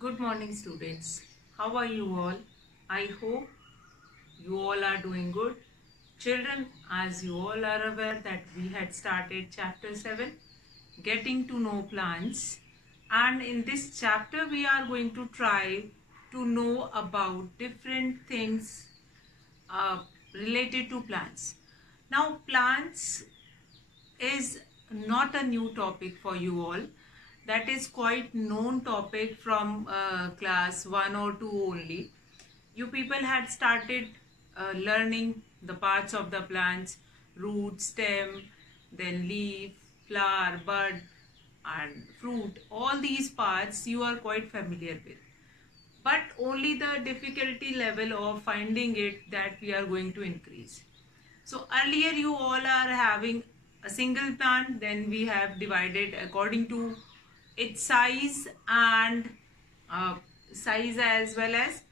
Good morning, students. How are you all? I hope you all are doing good. Children, as you all are aware that we had started chapter 7, Getting to Know Plants. And in this chapter, we are going to try to know about different things related to plants. Now, plants is not a new topic for you all. That is quite known topic from class 1 or 2 only. You people had started learning the parts of the plants: root, stem, then leaf, flower, bud and fruit. All these parts you are quite familiar with, but only the difficulty level of finding it that we are going to increase. So earlier you all are having a single plant, then we have divided according to its size and size, as well as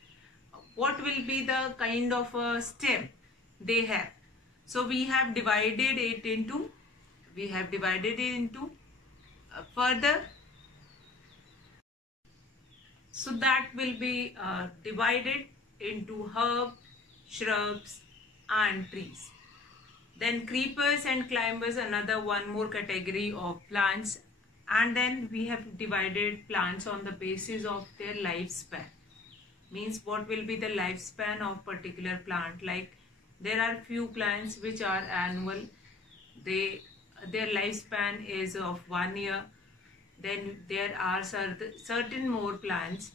what will be the kind of a stem they have. So we have divided it into further. So that will be divided into herb, shrubs and trees. Then creepers and climbers, another one more category of plants. And then we have divided plants on the basis of their lifespan. Means what will be the lifespan of particular plant. Like there are few plants which are annual. Their lifespan is of 1 year. Then there are certain more plants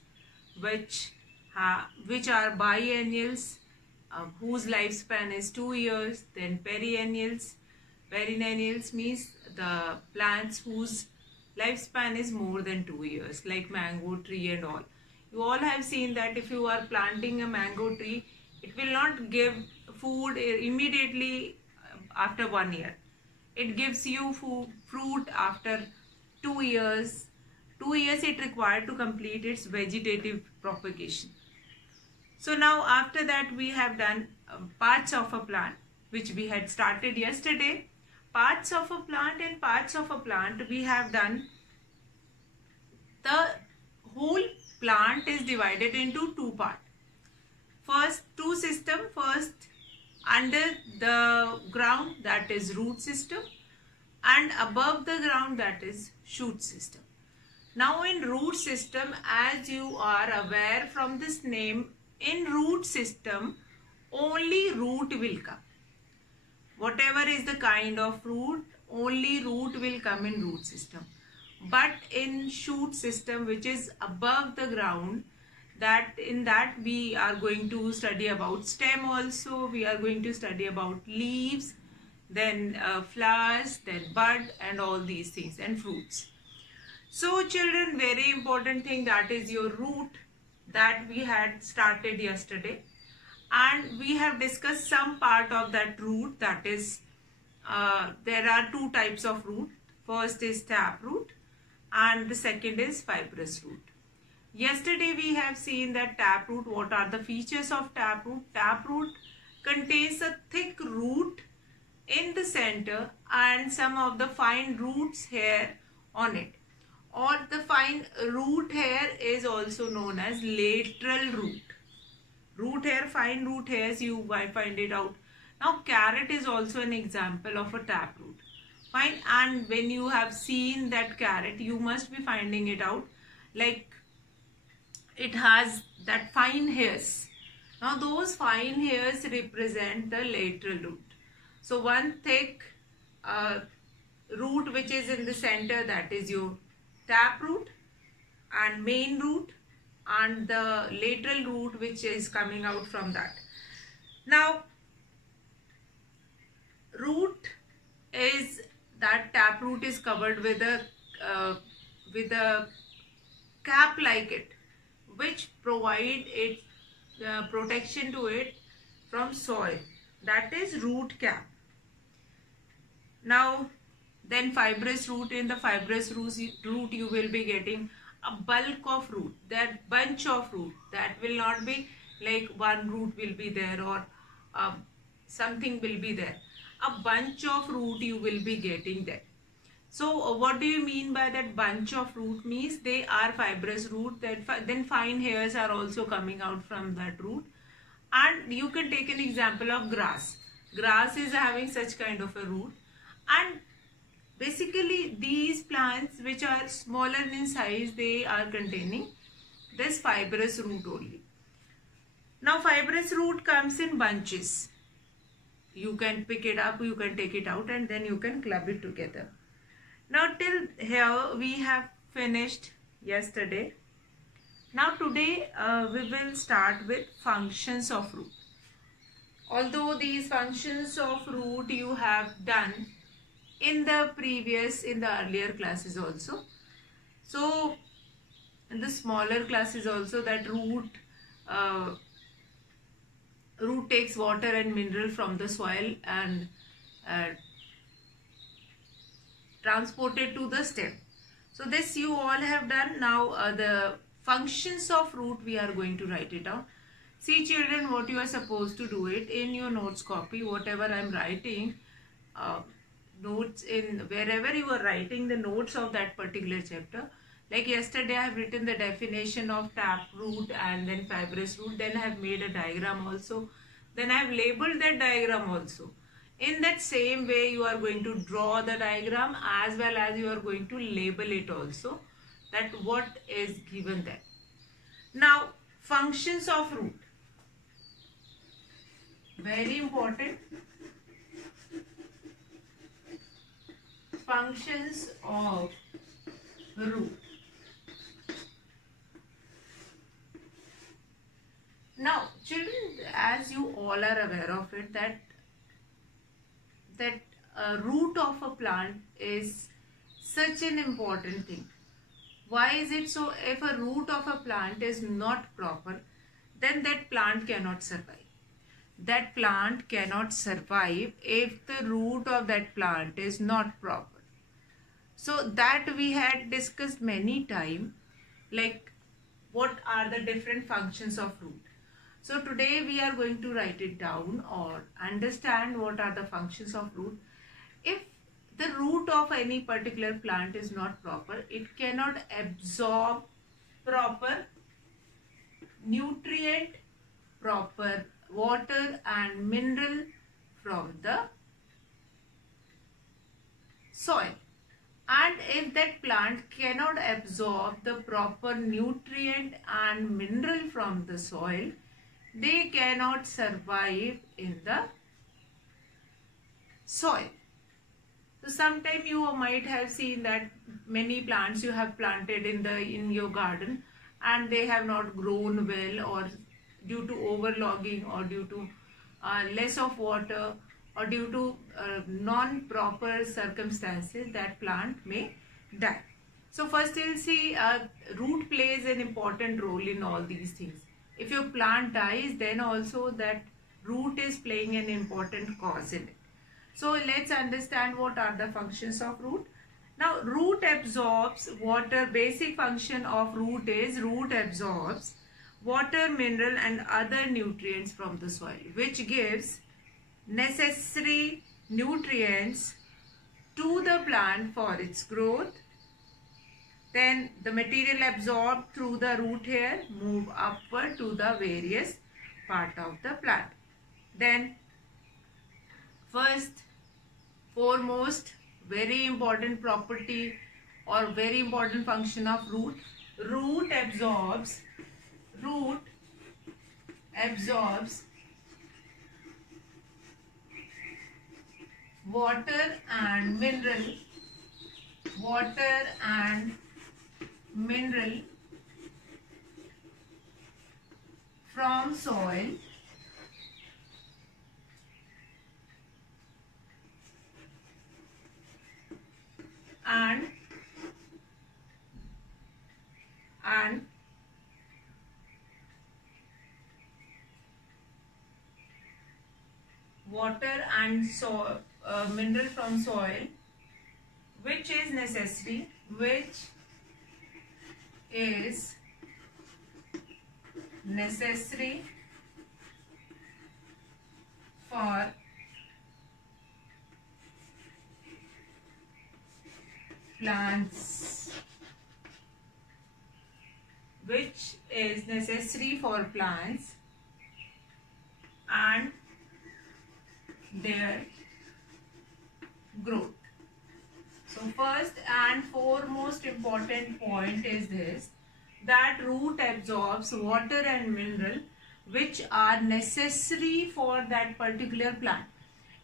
which are biennials, whose lifespan is 2 years. Then perennials. Perennials means the plants whose lifespan is more than 2 years, like mango tree and all. You all have seen that if you are planting a mango tree, it will not give food immediately after 1 year. It gives you fruit after 2 years. 2 years it required to complete its vegetative propagation. So now after that we have done parts of a plant, which we had started yesterday. Parts of a plant and parts of a plant we have done. The whole plant is divided into two parts. First, two system. First, under the ground, that is root system, and above the ground, that is shoot system. Now in root system, as you are aware from this name, in root system only root will come. Whatever is the kind of root, only root will come in root system. But in shoot system, which is above the ground, in that we are going to study about stem also. We are going to study about leaves, then flowers, then bud and all these things, and fruits. So children, very important thing, that is your root, that we had started yesterday. And we have discussed some part of that root, that is there are two types of root. First is taproot and the second is fibrous root. Yesterday we have seen that taproot, what are the features of taproot? Taproot contains a thick root in the center and some of the fine roots hair on it. Or the fine root hair is also known as lateral root. Root hair, fine root hairs, you might find it out. Now carrot is also an example of a taproot. Fine, and when you have seen that carrot, you must be finding it out, like it has that fine hairs. Now those fine hairs represent the lateral root. So one thick root which is in the center, that is your taproot and main root, and the lateral root which is coming out from that. Now root is that taproot is covered with a cap like it, which provide it protection to it from soil, that is root cap. Now then fibrous root, in the fibrous root you will be getting a bulk of root, that bunch of root. That will not be like one root will be there or something will be there. A bunch of root you will be getting there. So what do you mean by that bunch of root? Means they are fibrous root, that then fine hairs are also coming out from that root. And you can take an example of grass. Grass is having such kind of a root, and basically these plants which are smaller in size, they are containing this fibrous root only. Now fibrous root comes in bunches. You can pick it up, you can take it out, and then you can club it together. Now till here we have finished yesterday. Now today we will start with functions of root. Although these functions of root you have done in the earlier classes also. So in the smaller classes also, that root takes water and mineral from the soil and transported to the stem. So this you all have done. Now the functions of root we are going to write it down. See children, what you are supposed to do it in your notes copy, whatever I am writing, notes in wherever you are writing the notes of that particular chapter. Like yesterday I have written the definition of taproot and then fibrous root, then I have made a diagram also, then I have labeled that diagram also. In that same way you are going to draw the diagram as well as you are going to label it also, that what is given there. Now functions of root, very important. Functions of root. Now children, as you all are aware of it, that root of a plant is such an important thing. Why is it so? If a root of a plant is not proper, then that plant cannot survive. That plant cannot survive if the root of that plant is not proper. So that we had discussed many times, like what are the different functions of root. So today we are going to write it down or understand what are the functions of root. If the root of any particular plant is not proper, it cannot absorb proper nutrient, proper water and mineral from the soil. And if that plant cannot absorb the proper nutrient and mineral from the soil, they cannot survive in the soil. So sometime you might have seen that many plants you have planted in your garden and they have not grown well, or due to overlogging or due to less of water or due to non-proper circumstances, that plant may die. So first you will see root plays an important role in all these things. If your plant dies, then also that root is playing an important cause in it. So let's understand what are the functions of root. Now root absorbs water. Basic function of root is root absorbs water, mineral and other nutrients from the soil, which gives necessary nutrients to the plant for its growth. Then the material absorbed through the root hair move upward to the various part of the plant. Then first, foremost, very important property or very important function of root. Root absorbs water and mineral from soil and water and mineral from soil, which is necessary for plants, which is necessary for plants and their growth. So first and foremost important point is this, that root absorbs water and mineral which are necessary for that particular plant.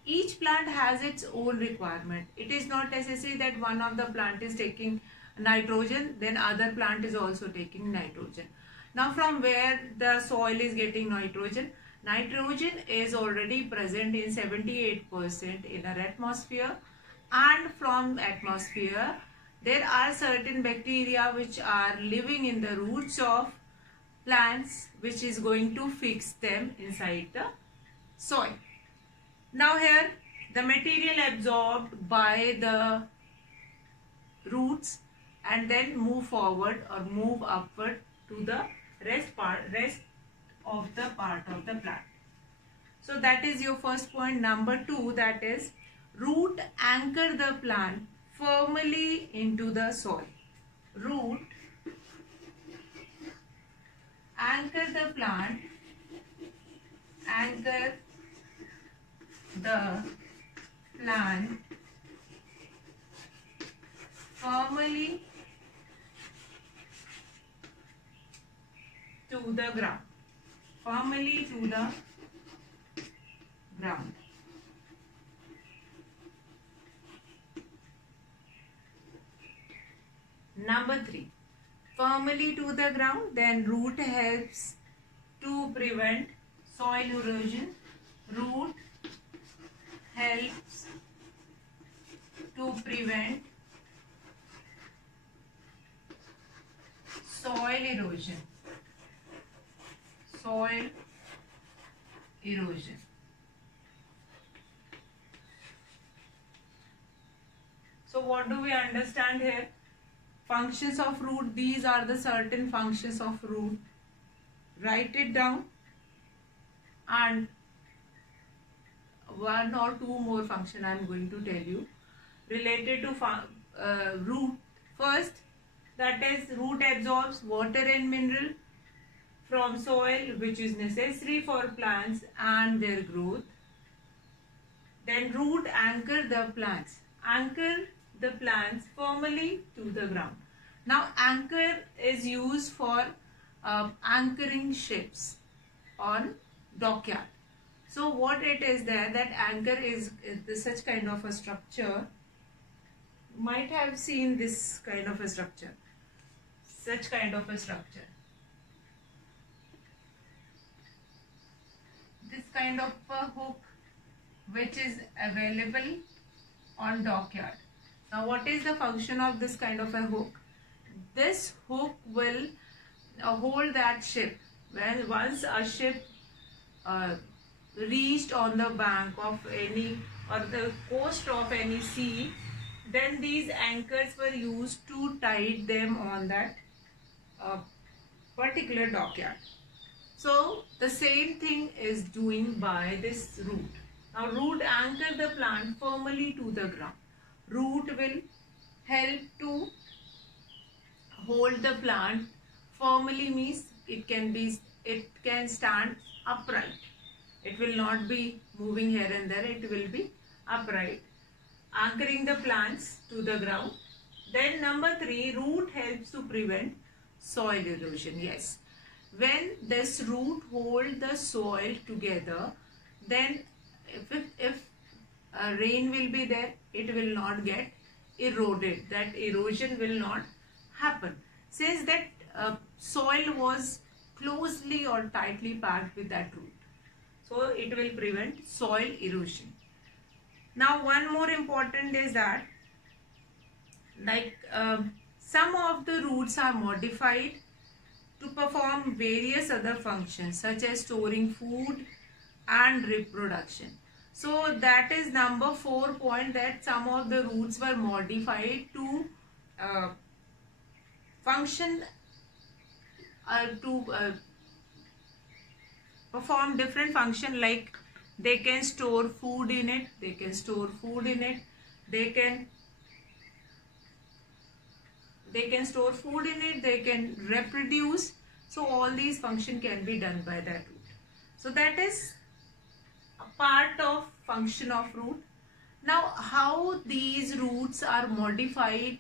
Each plant has its own requirement. It is not necessary that one of the plant is taking nitrogen, then other plant is also taking nitrogen. Now from where the soil is getting nitrogen? Nitrogen is already present in 78% in our atmosphere, and from atmosphere there are certain bacteria which are living in the roots of plants, which is going to fix them inside the soil. Now here the material absorbed by the roots and then move forward or move upward to the rest of the part of the plant. So that is your first point. Number 2, that is root anchor the plant firmly into the soil. Root anchor the plant, anchor the plant firmly to the ground. Firmly to the ground. Number 3, firmly to the ground, then root helps to prevent soil erosion. Root helps to prevent soil erosion. Soil erosion. So what do we understand here? Functions of root. These are the certain functions of root. Write it down, and one or two more function I am going to tell you related to root. First, that is root absorbs water and mineral from soil which is necessary for plants and their growth. Then root anchor the plants. Anchor the plants firmly to the ground. Now anchor is used for anchoring ships on dockyard. So what it is there, that anchor is such kind of a structure. You might have seen this kind of a structure. Such kind of a structure. This kind of a hook which is available on dockyard. Now what is the function of this kind of a hook? This hook will hold that ship. When once a ship reached on the bank of any or the coast of any sea, then these anchors were used to tie them on that particular dockyard. So the same thing is doing by this root. Now root anchor the plant firmly to the ground. Root will help to hold the plant firmly, means it can stand upright. It will not be moving here and there, it will be upright, anchoring the plants to the ground. Then number 3, root helps to prevent soil erosion. Yes, when this root hold the soil together, then if rain will be there, it will not get eroded. That erosion will not happen, since that soil was closely or tightly packed with that root. So it will prevent soil erosion. Now one more important is that, like some of the roots are modified to perform various other functions such as storing food and reproduction. So that is number 4 point, that some of the roots were modified to function to perform different function, like they can store food in it, they can they can store food in it, they can reproduce. So all these function can be done by that root. So that is a part of function of root. Now how these roots are modified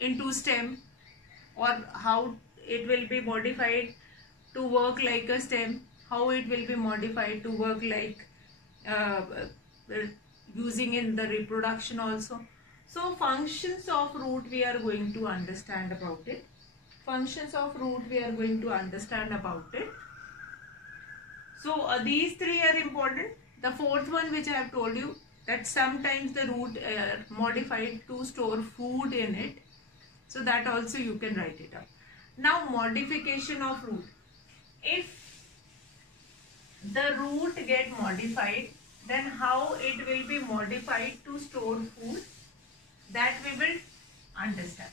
into stem, or how it will be modified to work like a stem, how it will be modified to work like using in the reproduction also. So functions of root we are going to understand about it. Functions of root we are going to understand about it. So these three are important. The fourth one which I have told you, that sometimes the root modified to store food in it. So that also you can write it up. Now modification of root. If the root get modified, then how it will be modified to store food, that we will understand.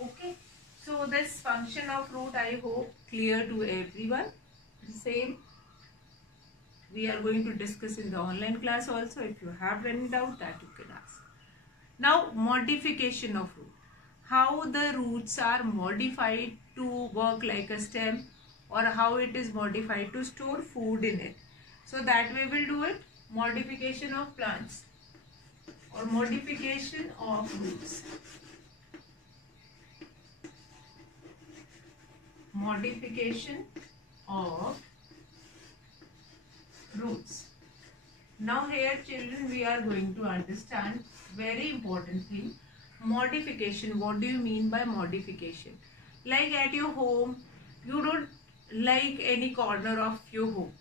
Okay. So this function of root, I hope clear to everyone. Same we are going to discuss in the online class also. If you have any doubt, that you can ask. Now modification of root. How the roots are modified to work like a stem, or how it is modified to store food in it. So that we will do it. Modification of plants or modification of roots. Modification of roots. Now here children, we are going to understand very important thing. Modification. What do you mean by modification? Like at your home, you don't like any corner of your home.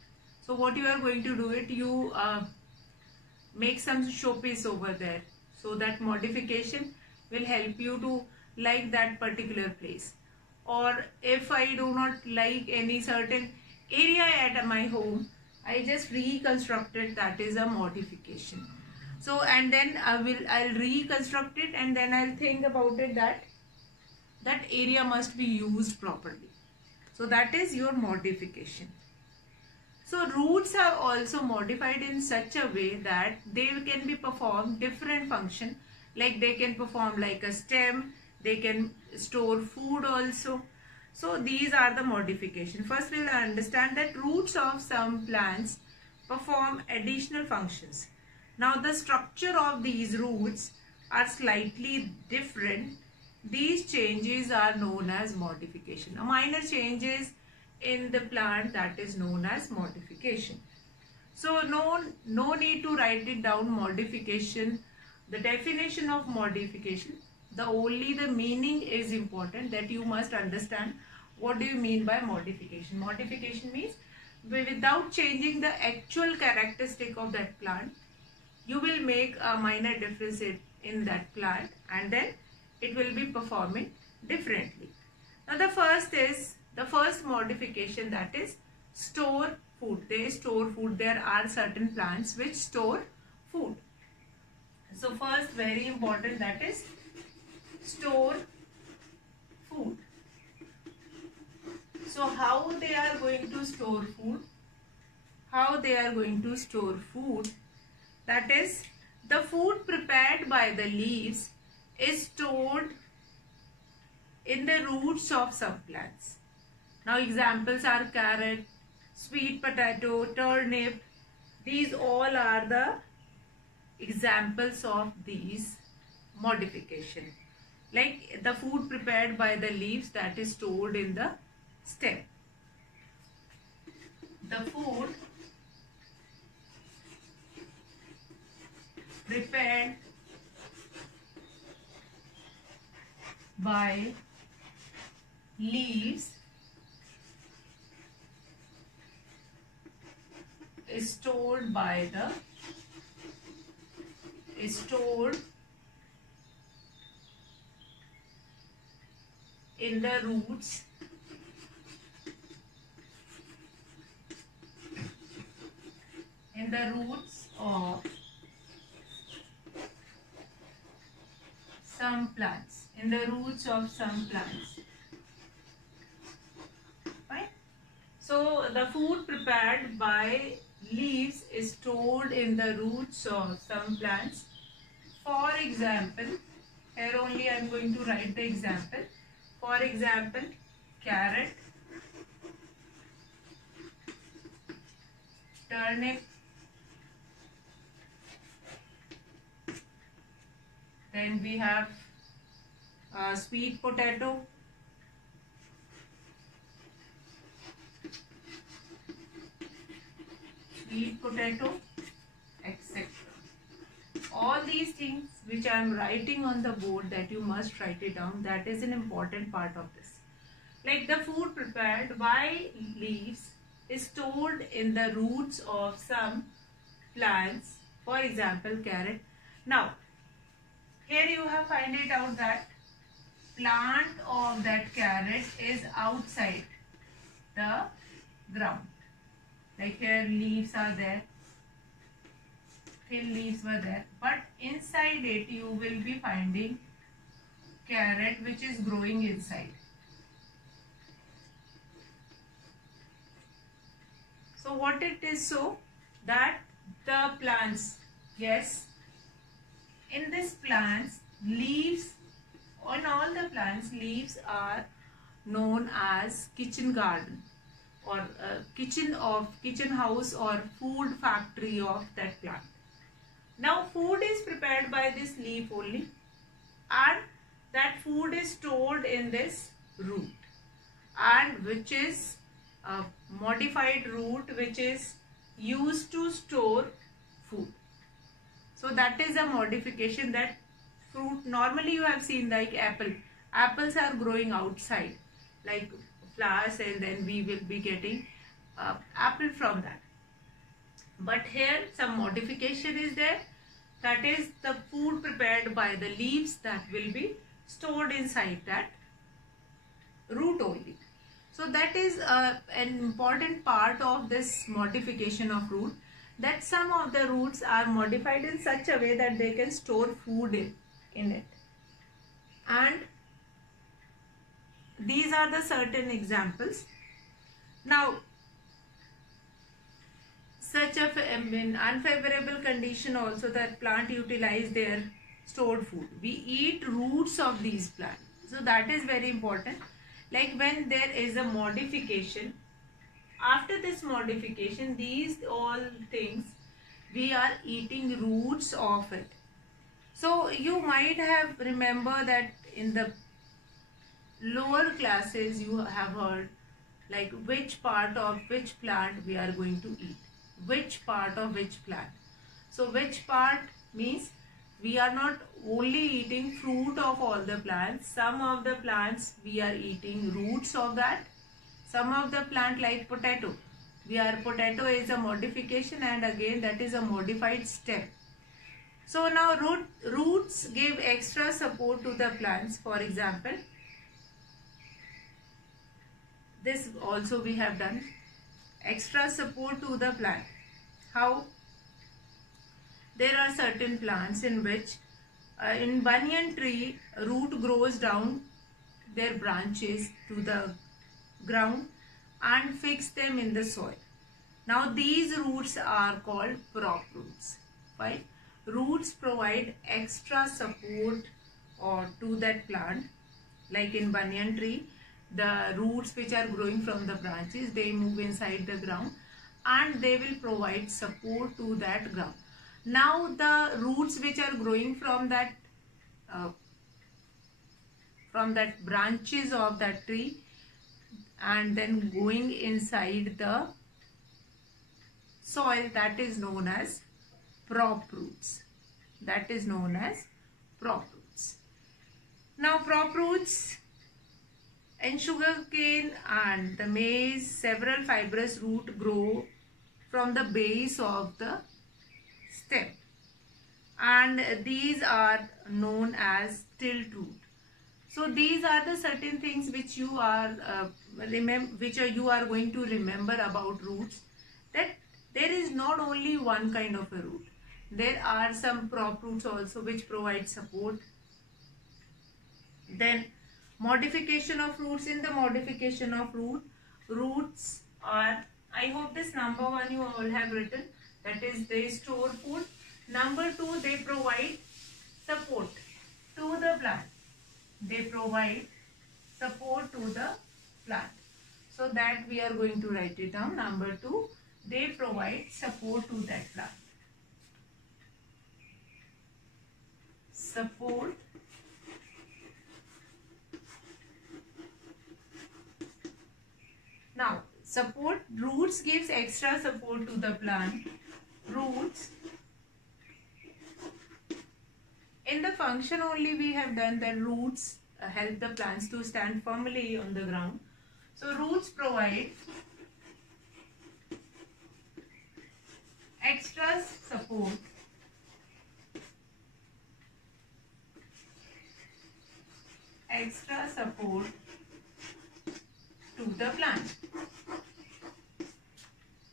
So what you are going to do it, you make some showpiece over there. So that modification will help you to like that particular place. Or if I do not like any certain area at my home, I just reconstruct it. That is a modification. So and then I'll reconstruct it, and then I'll think about it that that area must be used properly. So that is your modification. So roots are also modified in such a way that they can be performed different function. Like they can perform like a stem, they can store food also. So these are the modification. First we will understand that roots of some plants perform additional functions. Now the structure of these roots are slightly different. These changes are known as modification. A minor changes in the plant, that is known as modification. So no need to write it down, modification. The definition of modification, only the meaning is important, that you must understand what do you mean by modification. Modification means without changing the actual characteristic of that plant, you will make a minor difference in that plant, and then it will be performing differently. Now the first modification, that is store food. They store food. There are certain plants which store food. So first, very important, that is store food. So how they are going to store food? How they are going to store food? That is, the food prepared by the leaves is stored in the roots of some plants. Now examples are carrot, sweet potato, turnip. These all are the examples of these modification. Like the food prepared by the leaves, that is stored in the stem. The food prepared by leaves is stored in the roots of some plants. In the roots of some plants. Fine. So the food prepared by leaves is stored in the roots of some plants. For example, Here only I am going to write the example. For example, carrot, turnip, then we have sweet potato, etc. All these things which I am writing on the board, that you must write it down. That is an important part of this. Like the food prepared by leaves is stored in the roots of some plants, for example carrot. Now here you have find it out that plant of that carrot is outside the ground. Like here leaves are there, thin leaves were there, but inside it you will be finding carrot which is growing inside. So what it is, so that the plants, yes, in this plants leaves, on all the plants leaves are known as kitchen garden or kitchen house or food factory of that plant. Now food is prepared by this leaf only, and that food is stored in this root, and which is a modified root which is used to store food. So that is a modification. That fruit, normally you have seen like apples are growing outside like flowers, and then we will be getting apple from that. But here some modification is there, that is the food prepared by the leaves that will be stored inside that root only. So that is an important part of this modification of root, that some of the roots are modified in such a way that they can store food in it. And these are the certain examples. Now such an unfavorable condition also, that plant utilize their stored food. We eat roots of these plants. So that is very important. Like when there is a modification, after this modification, these all things we are eating roots of it. So you might have remember that in the lower classes you have heard like which part of which plant we are going to eat, which part of which plant. So which part means we are not only eating fruit of all the plants, some of the plants we are eating roots of that. Some of the plant like potato, potato is a modification, and again that is a modified stem. So now roots give extra support to the plants. For example, this also we have done, extra support to the plant. How? There are certain plants in which in banyan tree, root grows down their branches to the ground and fix them in the soil. Now these roots are called prop roots. Right? Roots provide extra support to that plant. Like in banyan tree, the roots which are growing from the branches, they move inside the ground and they will provide support to that ground. Now the roots which are growing from that branches of that tree and then going inside the soil, that is known as prop roots. That is known as prop roots. Now prop roots in sugarcane and the maize, several fibrous roots grow from the base of the stem, and these are known as tilt root. So these are the certain things which you are you are going to remember about roots, that there is not only one kind of a root. There are some prop roots also which provide support. Then modification of roots. In the modification of roots are, I hope this number 1 you all have written, that is they store food. Number 2, they provide support. to the plant. They provide support to the plant. So that we are going to write it down. Number 2, they provide support to that plant. Support now. Support, roots gives extra support to the plant. Roots, in the function only we have done that roots help the plants to stand firmly on the ground. So roots provide extra support to the plant.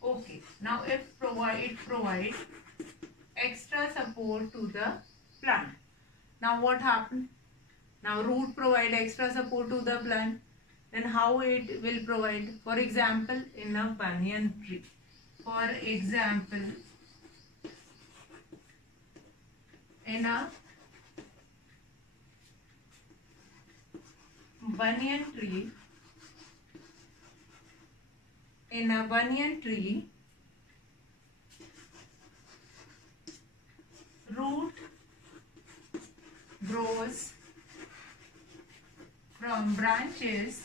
Okay, now if it provides extra support to the plant. Now what happened? Now root provide extra support to the plant. Then how it will provide? For example, in a banyan tree. For example, in a banyan tree, root grows from branches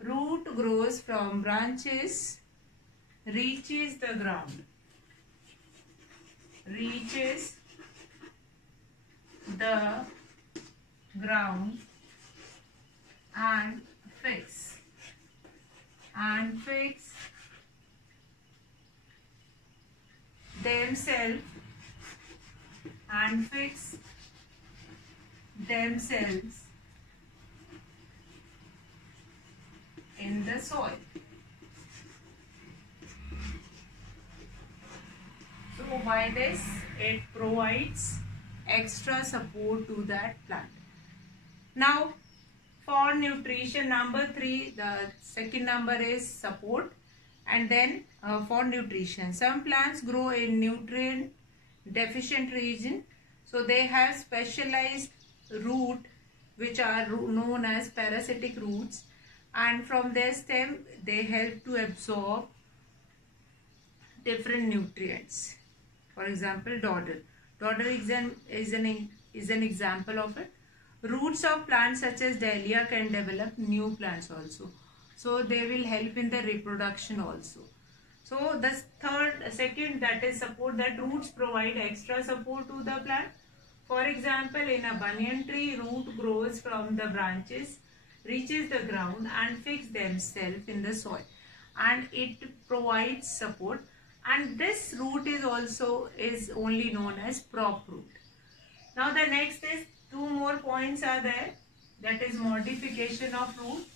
root grows from branches, reaches the ground, and fix themselves in the soil. So by this it provides extra support to that plant. Now for nutrition, number 3, the second number is support, and then for nutrition, some plants grow in nutrient deficient region, so they have specialized root which are known as parasitic roots, and from their stem they help to absorb different nutrients. For example, dodder is an example of it. Roots of plants such as dahlia can develop new plants also, so they will help in the reproduction also. So the second, that is support, that roots provide extra support to the plant. For example, in a banyan tree, root grows from the branches, reaches the ground and fix themselves in the soil, and it provides support. And this root is only known as prop root. Now the next is 2 more points are there, that is modification of root.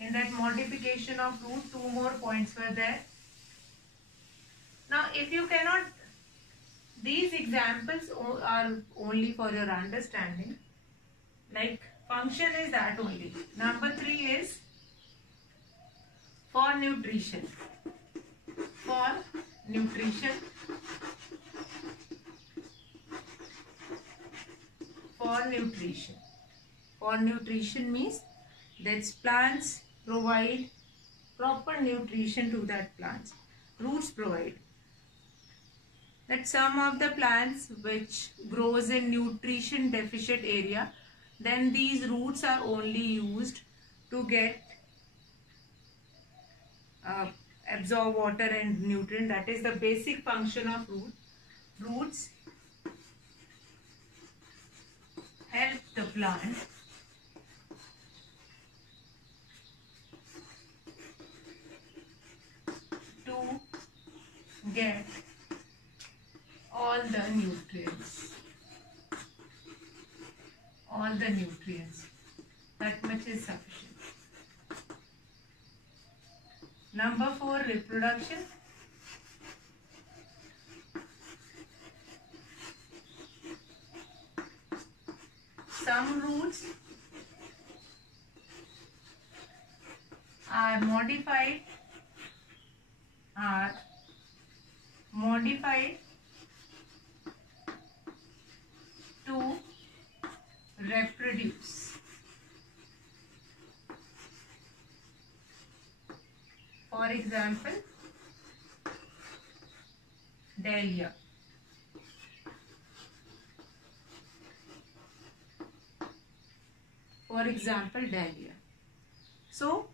In that modification of root, 2 more points were there. Now if you cannot, these examples are only for your understanding, like function is that only. Number 3 is for nutrition. For nutrition means that plants provide proper nutrition to that plants. Roots provide. That some of the plants which grows in nutrition deficient area, then these roots are only used to get absorb water and nutrient. That is the basic function of root. Roots help the plant to get all the nutrients. That much is sufficient. Number 4, reproduction. Some roots are modified example, dahlia. For example, dahlia. So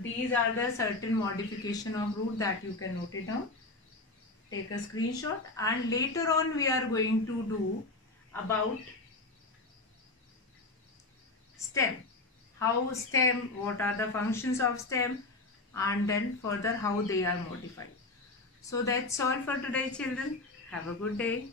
these are the certain modification of root that you can note it down. Take a screenshot, and later on we are going to do about stem. How stem, what are the functions of stem, and then further how they are modified. So that's all for today, children. Have a good day.